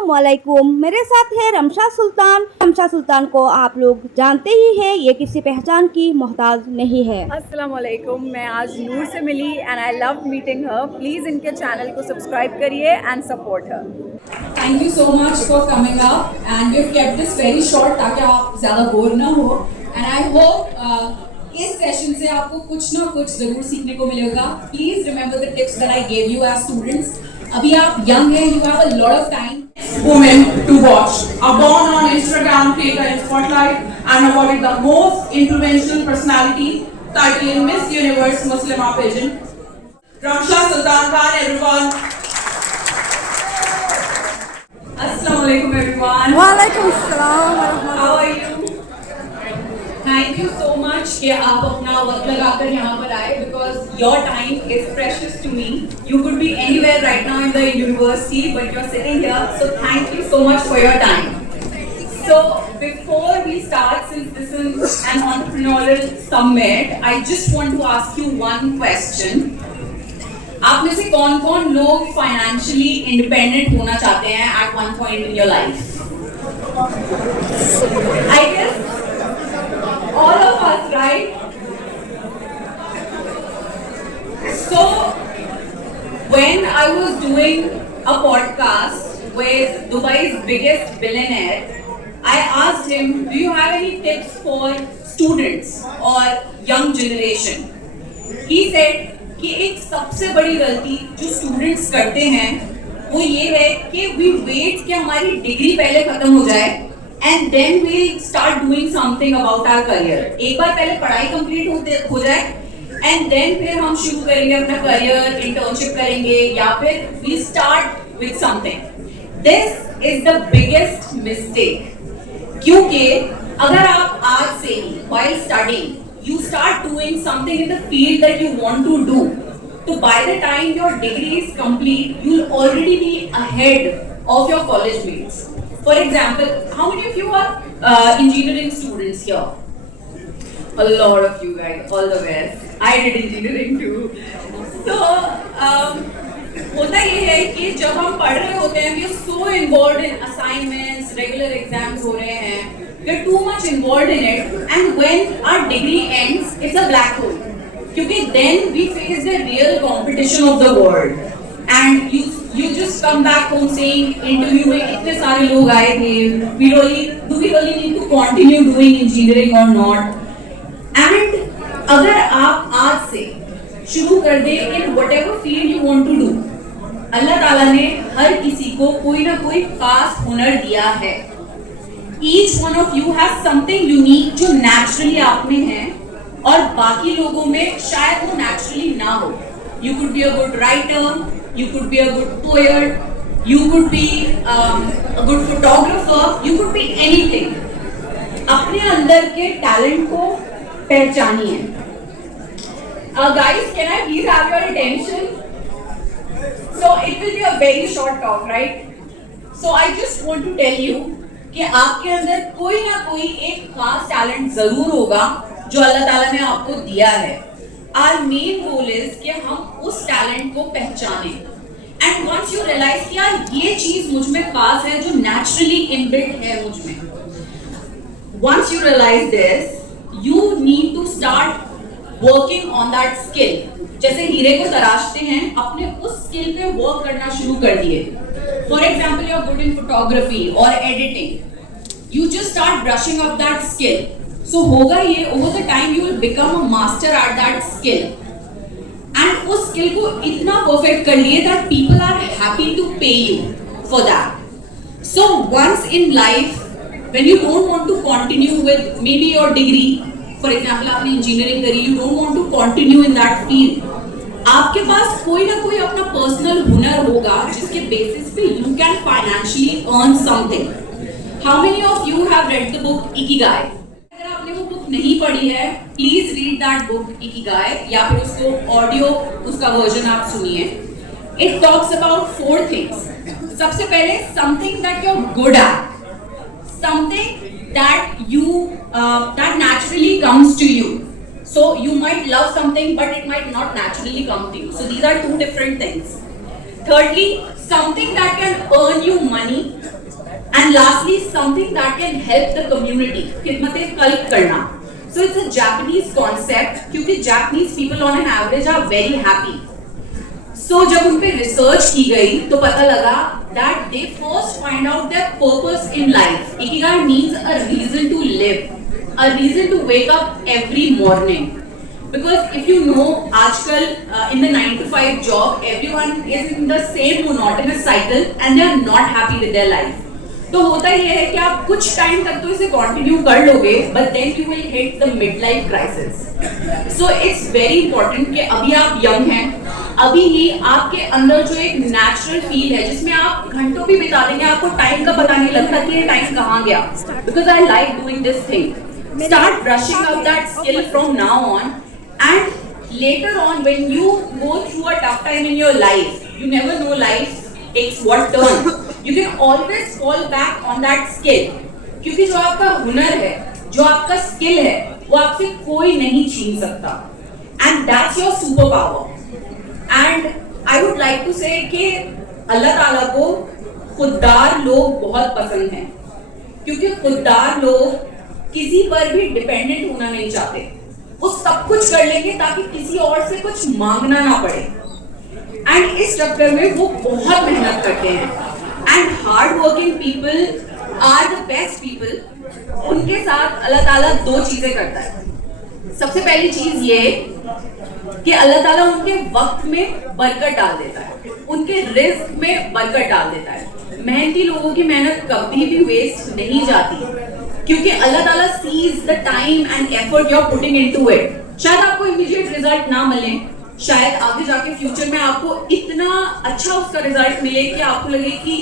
अस्सलामुअलैकुम। मेरे साथ है रमशा सुल्तान। रमशा सुल्तान को आप लोग जानते ही हैं, ये किसी पहचान की मोहताज नहीं है। अस्सलामुअलैकुम। मैं आज नूर से मिली and I love meeting her. Please इनके चैनल को सब्सक्राइब करिए and support her. Thank you so much for coming up and we've kept this very short ताकि आप ज़्यादा बोर ना हो and I hope इस सेशन से आपको कुछ ना कुछ ज़रूर सीखने को मिलेगा. Please remember the tips that I gave you as students. अभी आप young हैं, you have a lot of time. Women to watch are born on Instagram, creator in Spotlight and awarded the most influential personality title Miss Universe Muslima pageant. Ramsha Sultan Khan, everyone. Assalamualaikum everyone. वालेकुम सलाम। How are you? Thank you so much कि आप अपना वक्त लगाकर यहाँ पर आए because your time is precious to me. You could be anywhere right now in the university but you're sitting here, so thank you so much for your time. So before we start, since this is an entrepreneurial summit, I just want to ask you one question. आप में से कौन-कौन लोग financially independent होना चाहते हैं at one point in your life? I guess all of us, right? So when I was doing a podcast with Dubai's biggest billionaire, I asked him, do you have any tips for students or young generation? He said कि एक सबसे बड़ी गलती जो students करते हैं वो ये है कि वी वेट कि हमारी डिग्री पहले खत्म हो जाए and then we start doing something about our career. एक बार पहले पढ़ाई कंप्लीट हो जाए एंड देन फिर हम शुरू करेंगे अपना करियर, इंटर्नशिप करेंगे या फिर we start with something. This is the biggest mistake. क्योंकि अगर आप आज से ही while studying you start doing something in the field that you want to do, so by the time your degree is complete you'll already be ahead of your college mates. For example, how many of you are engineering students here? A lot of you guys, all the best. I did engineering too. So होता ये है कि जब हम पढ़ रहे होते हैं we are so involved in assignments, regular exams हो रहे हैं, we are too much involved in it, and when our degree ends it's a black hole क्योंकि then we face the real competition of the world and you just come back home saying interview में इतने सारे लोग आए थे, do we really need to continue doing engineering or not? And अगर आप आज से शुरू कर दे in whatever field you want to do, अल्लाह ताला ने हर किसी को कोई ना कोई खास हुनर दिया है. Each one of you has something unique जो naturally आप में है और बाकी लोगों में शायद वो naturally ना हो. You could be a good writer, you could be a good poet, you could be a good photographer, you could be anything. अपने अंदर के talent को पहचानिए. Guys, can I please have your attention? So it will be a very short talk, right? So I just want to tell you कि आपके अंदर कोई ना कोई एक खास टैलेंट जरूर होगा जो अल्लाह ताला ने आपको दिया है. Our main goal is कि हम उस टैलेंट को पहचानें. And once you realize कि यार ये चीज मुझ में खास है जो naturally inbuilt है मुझ में. Once you realize this, you need to start working on that skill. जैसे हीरे को तराशते हैं, अपने उस स्किल पे वर्क करना शुरू कर दिए. For example, you are good in photography or editing. You just start brushing up that skill. So होगा ये over the time you will become a master at that skill. And उस skill को इतना perfect कर लिए that people are happy to pay you for that. So once in life, when you don't want to continue with maybe your degree, for example आपने engineering करी, you don't want to continue in that field. आपके पास कोई ना कोई अपना personal हुनर होगा जिसके बेसिस पे you can financially earn something. How many of you have read the book Ikigai? अगर आपने वो बुक नहीं पढ़ी है, please read that book Ikigai या फिर उसको ऑडियो उसका वर्जन आप सुनिए. It talks about 4 things. सबसे पहले something that you're good at, something that that naturally comes to you. So you might love something but it might not naturally come to you. So these are 2 different things. Thirdly, something that can earn you money And lastly, something that can help the community, khidmat-e qalb karna. So it's a Japanese concept क्योंकि Japanese people on an average are very happy. So जब उन पे research की गई तो पता लगा that they first find out their purpose in life. Ikigai means a reason to live, a reason to wake up every morning. Because if you know, आजकल in the 9 to 5 job, everyone is in the same monotonous cycle and they are not happy with their life. तो होता ये है कि आप कुछ time तक तो इसे कंटिन्यू कर लोगे, but then you will hit the midlife crisis. So it's very important कि अभी आप यंग हैं, अभी ही आपके अंदर जो एक नेचुरल फील है जिसमें आप घंटों भी बिता देंगे, आपको टाइम का पता नहीं लगता कि ये टाइम कहाँ गया. Because I like doing this thing. Start brushing up that skill from now on, and later on when you go through a tough time in your life, you never know life takes what turn. You can always fall back on that skill. क्योंकि जो आपका हुनर है, जो आपका skill है, वो आपसे कोई नहीं छीन सकता. And that's your superpower. And I would like to say कि अल्लाह ताला को खुददार लोग बहुत पसंद हैं. क्योंकि खुददार लोग किसी पर भी डिपेंडेंट होना नहीं चाहते. वो सब कुछ कर लेंगे ताकि किसी और से कुछ मांगना ना पड़े. एंड इस चक्कर में वो बहुत मेहनत करते हैं. And hard working people are the best people. उनके साथ अल्लाह ताला दो चीजें करता है. सबसे पहली चीज ये कि अल्लाह ताला उनके वक्त में बरकत डाल देता है, उनके रिस्क में बरकत डाल देता है. मेहनती लोगों की मेहनत कभी भी वेस्ट नहीं जाती क्योंकि अल्लाह ताला sees the time and effort you are putting into it. शायद आपको इमीडिएट रिजल्ट ना मिले, शायद आगे जाके फ्यूचर में आपको इतना अच्छा उसका रिजल्ट मिले कि आपको लगे कि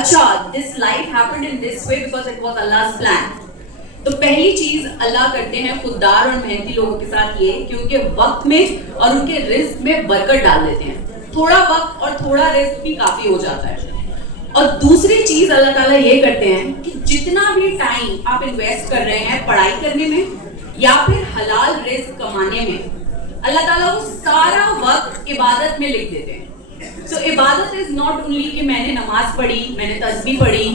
अच्छा this life happened in this way because it was Allah's plan. तो पहली चीज अल्लाह करते हैं खुददार और मेहनती लोगों के साथ ये कि उनके वक्त में और उनके रिस्क में बरकत डाल देते हैं. थोड़ा वक्त और थोड़ा रिस्क भी काफी हो जाता है. और दूसरी चीज अल्लाह ताला ये करते हैं कि जितना भी टाइम आप इन्वेस्ट कर रहे हैं पढ़ाई करने में या फिर हलाल रिस्क कमाने में, अल्लाह ताला वो सारा वक्त इबादत में लिख देते हैं. सो इबादत इज नॉट ओनली कि मैंने नमाज पढ़ी, मैंने तस्बीह पढ़ी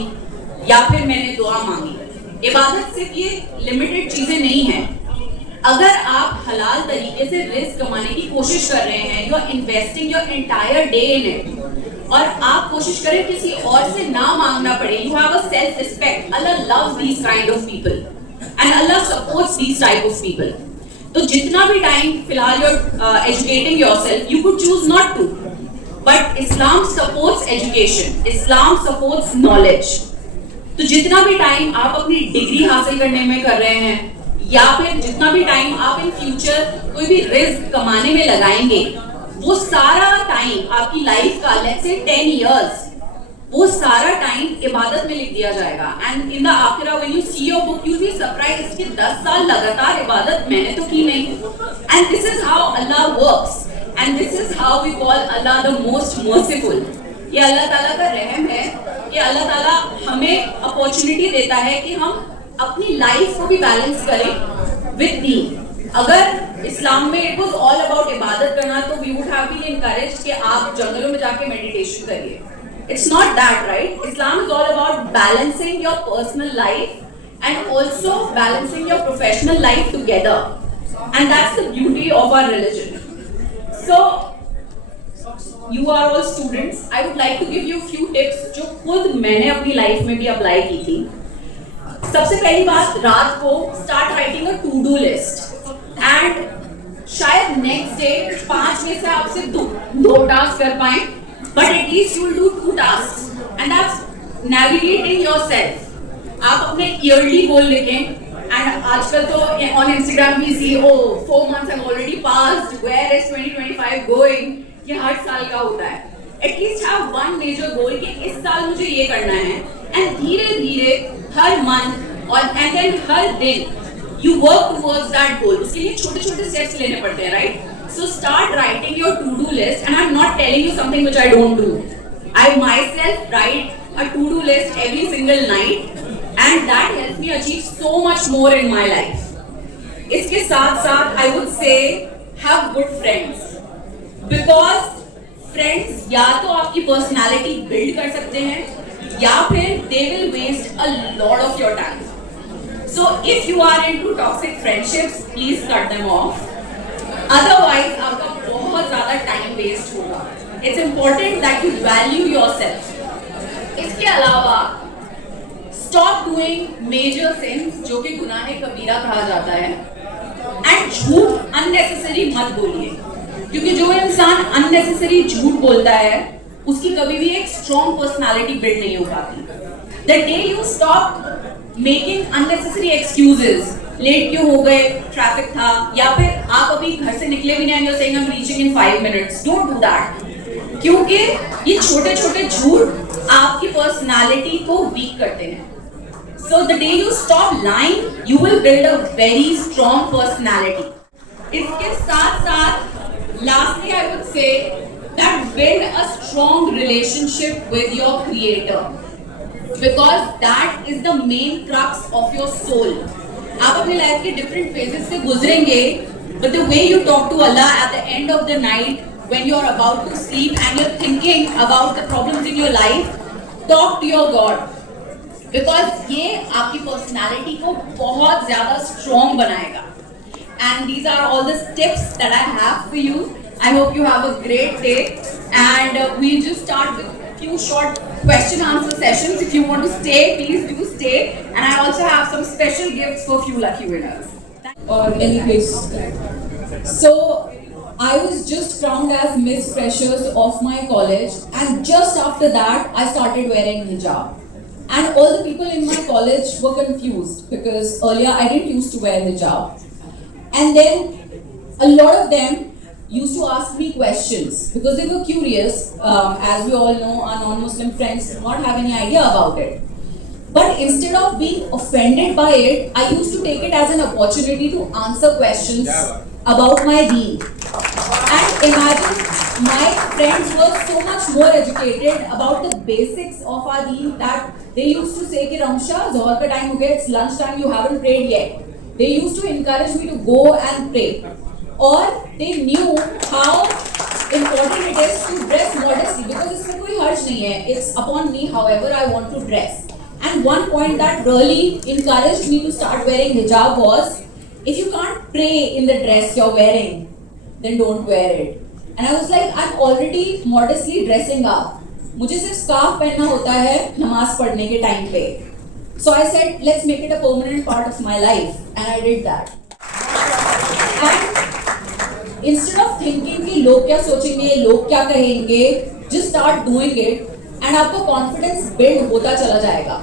या फिर मैंने दुआ मांगी. इबादत सिर्फ ये लिमिटेड चीजें नहीं है. अगर आप हलाल तरीके से रिस्क कमाने की कोशिश कर रहे हैं, you are investing your entire day in it, और आप कोशिश करें किसी और से ना मांगना पड़े, you have a self respect. Allah loves these kind of people and Allah supports these type of people. तो जितना भी टाइम फिलहाल you are educating yourself, you could choose not to, but Islam supports education, Islam supports knowledge. तो जितना भी time आप अपनी degree हासिल करने में कर रहे हैं या फिर जितना भी टाइम आप इन फ्यूचर कोई भी रिस्क कमाने में लगाएंगे, वो सारा टाइम आपकी लाइफ का लेट्स से 10 इयर्स, वो सारा टाइम इबादत में लिख दिया जाएगा. एंड इन द आखिरा when you see your book you will be surprised कि 10 साल लगातार इबादत मैंने तो की नहीं. And this is how Allah works and this is how we call Allah the most merciful. ये अल्लाह ताला का रहम है कि अल्लाह ताला हमें अपॉर्चुनिटी देता है कि हम अपनी लाइफ को भी बैलेंस करें विद दीन. अगर इस्लाम में इट वाज ऑल अबाउट इबादत करना तो we would have been encouraged कि आप जंगलों में जाके मेडिटेशन करिए. It's not that, right? Islam is all about balancing your personal life and also balancing your professional life together. And that's the beauty of our religion. So, you are all students. I would like to give you a few tips जो खुद मैंने अपनी life में भी apply की थी. सबसे पहली बात, रात को start writing a to-do list. And शायद next day 5 में से आप सिर्फ दो टास्क कर पाएं, but at least you will do 2 tasks, and that's navigating yourself. आप अपने yearly goal लिखें, and आजकल तो on Instagram we see, oh 4 months have already passed, where is 2025 going? ये हर साल का होता है. At least have one major goal कि इस साल मुझे ये करना है, and धीरे धीरे हर month और and then हर दिन you work towards that goal. उसके लिए छोटे छोटे steps लेने पड़ते हैं, right? So start writing your to-do list, and I'm not telling you something which I don't do. I myself write a to-do list every single night, and that helps me achieve so much more in my life. इसके साथ साथ I would say have good friends, because friends या तो आपकी personality build कर सकते हैं या फिर they will waste a lot of your time. So if you are into toxic friendships, please cut them off. Otherwise, आपका बहुत ज़्यादा time waste होगा. It's important that you value yourself. इसके अलावा stop doing major sins, जो कि गुनाह कबीरा कहा जाता है, and झूठ unnecessary मत बोलिए, क्योंकि जो इंसान unnecessary झूठ बोलता है उसकी कभी भी एक strong personality build नहीं हो पाती. The day you stop making unnecessary excuses, late क्यों हो गए, ट्रैफिक था, या फिर आप अभी घर से निकले भी नहीं and you're saying I'm reaching in 5 minutes, don't do that. क्योंकि ये छोटे छोटे झूठ आपकी पर्सनालिटी को वीक करते हैं. So the day you stop lying, you will build a very strong personality. इसके साथ साथ lastly I would say that build a strong relationship with your creator, because that is the main crux of your soul. आप अपने life के different phases से गुजरेंगे, but the way you talk to Allah at the end of the night when you are about to sleep and you're thinking about the problems in your life, talk to your God, because ये आपकी personality को बहुत ज़्यादा strong बनाएगा. And these are all the tips that I have for you. I hope you have a great day, and we'll just start with few short question answer sessions. If you want to stay, please do stay, and I also have some special gifts for few lucky winners. Or any place. So, I was just crowned as Miss Freshers of my college, and just after that, I started wearing hijab. And all the people in my college were confused because earlier I didn't used to wear hijab. And then a lot of them used to ask me questions because they were curious. As we all know, our non-Muslim friends do not have any idea about it. But instead of being offended by it, I used to take it as an opportunity to answer questions about my deen. And imagine, my friends were so much more educated about the basics of our deen that they used to say, "Ki Ramsha, Zohar ka time ho gaya, it's lunch time, you haven't prayed yet." They used to encourage me to go and pray. Or they knew how important it is to dress modestly, because इसमें कोई हर्ज नहीं है. It's upon me however I want to dress. And one point that really encouraged me to start wearing hijab was, if you can't pray in the dress you're wearing, then don't wear it. And I was like, I'm already modestly dressing up. मुझे सिर्फ scarf पहनना होता है नमाज पढ़ने के time पे. So I said, let's make it a permanent part of my life, and I did that. And instead of thinking कि लोग क्या सोचेंगे, लोग क्या कहेंगे, just start doing it, and आपका confidence build होता चला जाएगा.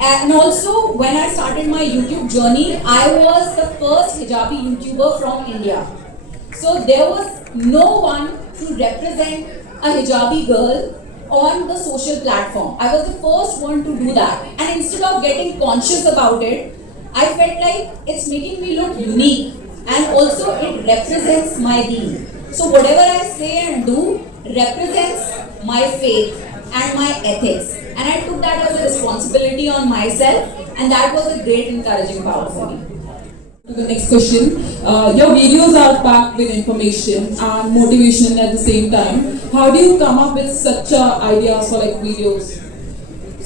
And also, when I started my YouTube journey, I was the first hijabi YouTuber from India. So there was no one to represent a hijabi girl on the social platform. I was the first one to do that. And instead of getting conscious about it, I felt like it's making me look unique, and also it represents my deen. So whatever I say and do represents my faith and my ethics. And I took that as a responsibility on myself, and that was a great encouraging power for me. To the next question, your videos are packed with information and motivation at the same time. How do you come up with such ideas for like videos?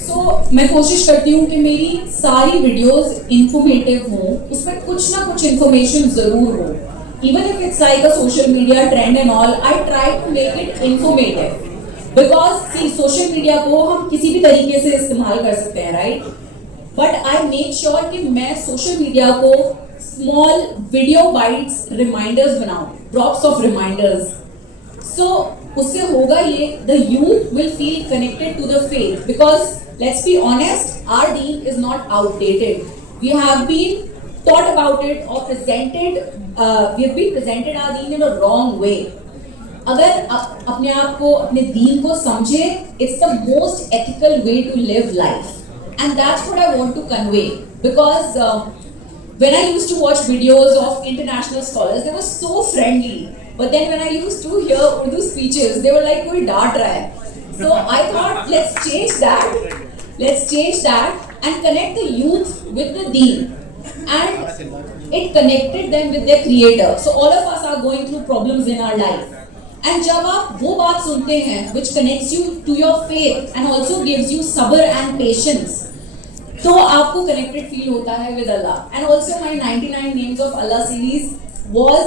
So, मैं कोशिश करती हूँ कि मेरी सारी videos informative हों, उसमें कुछ ना कुछ information ज़रूर हो. Even if it's like a social media trend and all, I try to make it informative. Because see, social media को हम किसी भी तरीके से इस्तेमाल कर सकते हैं, right? But I make sure कि मैं social media को small video bites reminders बनाऊँ, drops of reminders. So उससे होगा ये, the youth will feel connected to the faith, because let's be honest, our deen is not outdated. We have been taught about it or presented, we have been presented our deen in a wrong way. अगर अपने आप को, अपने दीन को समझे, it's the most ethical way to live life, and that's what I want to convey. Because when I used to watch videos of international scholars, they were so friendly, but then when I used to hear Urdu speeches, they were like, कोई डांट रहा है. So I thought, let's change that and connect the youth with the deen, and it connected them with their creator. So all of us are going through problems in our life. And जब आप वो बात सुनते हैं which connects you to your faith and also gives you सबर and patience, तो आपको connected feel होता है with Allah. And also my 99 names of Allah series was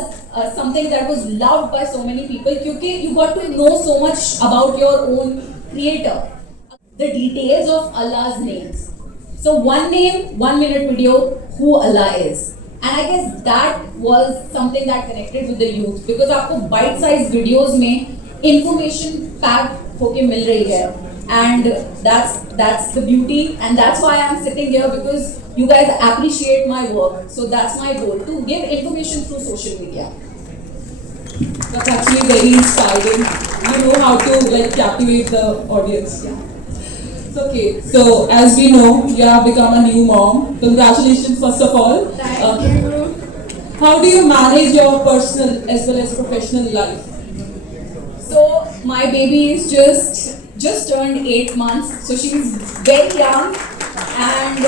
something that was loved by so many people क्योंकि you got to know so much about your own creator, the details of Allah's names. So one name, 1 minute video, who Allah is. And I guess that was something that connected with the youth because आपको bite size videos में information packed होके मिल रही है. And that's the beauty, and that's why I'm sitting here, because you guys appreciate my work. So that's my goal, to give information through social media. That's actually very inspiring. You know how to like captivate the audience. Yeah. It's okay. So as we know, you have become a new mom. Congratulations, first of all. Thank you. How do you manage your personal as well as professional life? So my baby is just turned 8 months, so she's very young, and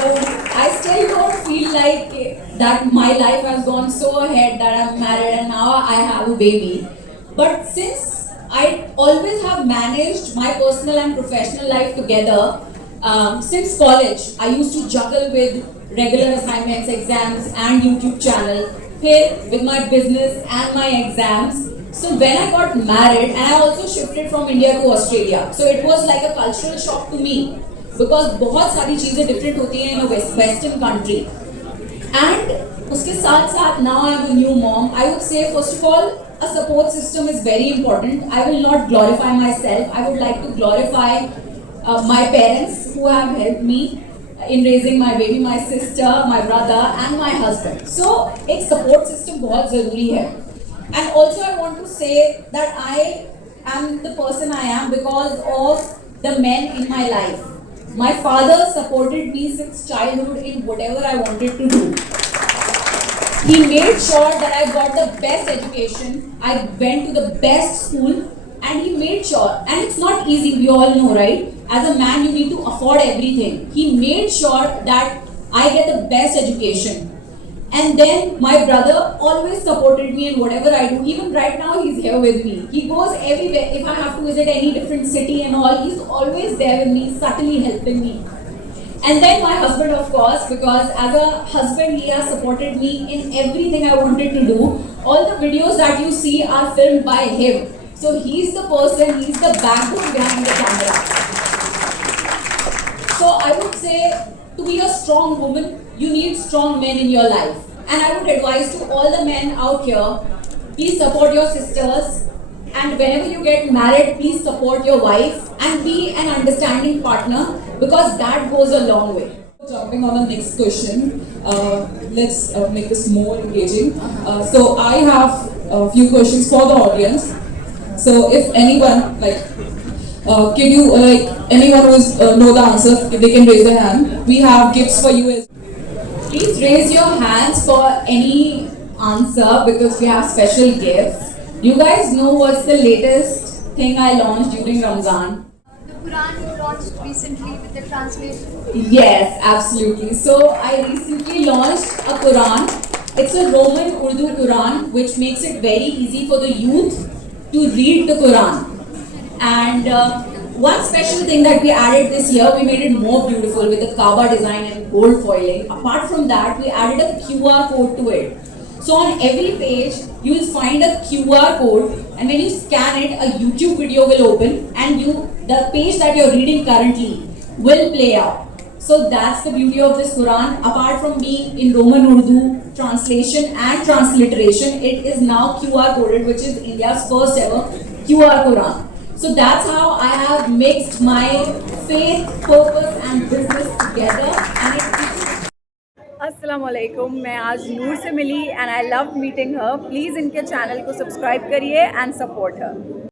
I still don't feel like that my life has gone so ahead that I'm married and now I have a baby. But since I always have managed my personal and professional life together, since college I used to juggle with regular assignments, exams and YouTube channel, here with my business and my exams. So when I got married, and I also shifted from India to Australia, so it was like a cultural shock to me because बहुत सारी चीजें different होती हैं in a Western country. And उसके साथ साथ now I'm a new mom. I would say first of all, a support system is very important. I will not glorify myself. I would like to glorify my parents who have helped me in raising my baby, my sister, my brother, and my husband. So एक support system बहुत ज़रूरी है. And also I want to say that I am the person I am because of the men in my life. My father supported me since childhood in whatever I wanted to do. He made sure that I got the best education, I went to the best school, and he made sure, and it's not easy, we all know, right? As a man you need to afford everything. He made sure that I get the best education. And then my brother always supported me in whatever I do. Even right now, he's here with me. He goes everywhere. If I have to visit any different city and all, he's always there with me, subtly helping me. And then my husband, of course, because as a husband, he has supported me in everything I wanted to do. All the videos that you see are filmed by him. So he's the person, he's the backbone behind the camera. So I would say, to be a strong woman, you need strong men in your life. And I would advise to all the men out here, please support your sisters, and whenever you get married, please support your wife and be an understanding partner because that goes a long way. Jumping on the next question, let's make this more engaging. So I have a few questions for the audience. So if anyone can you anyone who know the answer, if they can raise their hand. We have gifts for you as. Please raise your hands for any answer because we have special gifts. You guys know what's the latest thing I launched during Ramzan? The Quran you launched recently with the translation. Yes, absolutely. So I recently launched a Quran. It's a Roman Urdu Quran which makes it very easy for the youth to read the Quran. And one special thing that we added this year, we made it more beautiful with the Kaaba design and gold foiling. Apart from that, we added a QR code to it. So on every page, you will find a QR code, and when you scan it, a YouTube video will open, and the page that you're reading currently will play out. So that's the beauty of this Quran. Apart from being in Roman Urdu translation and transliteration, it is now QR coded, which is India's first ever QR Quran. So that's how I have mixed my faith, purpose and business together, and it अस्सलामुअलैकुम, मैं आज नूर से मिली and I love meeting her. Please इनके channel को subscribe करिए and support her.